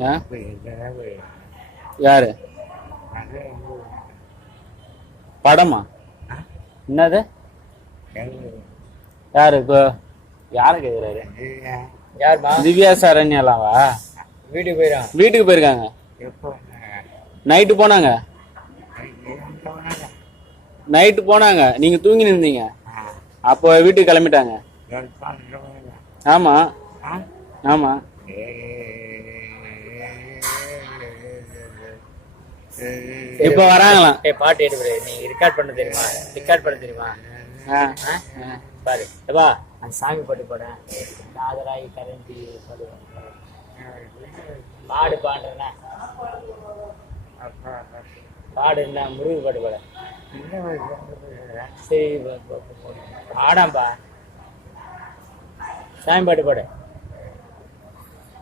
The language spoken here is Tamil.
ஆ யாரு படமா என்னது யாரு இப்போ யார கேக்குறாரு யாருமா திவ்யா சரண்யாலாவா வீட்டுக்கு போயிருக்காங்க நைட்டு போனாங்க நீங்க தூங்கி இருந்தீங்க அப்போ வீட்டுக்கு கிளம்பிட்டாங்க ஆமா ஆமா இப்ப வராங்களாம் பாட்டு எடுப்பு நீ ரெக்கார்ட் பண்ண தெரியுமா பாரு எப்பா அந்த சாமி பாட்டு போட நாதராய் கரண்டி பாடு பாடுறேன்னா பாடு என்ன முருகு பாட்டு பாட சரி பாடாம்பா சாமி பாட்டு பாடு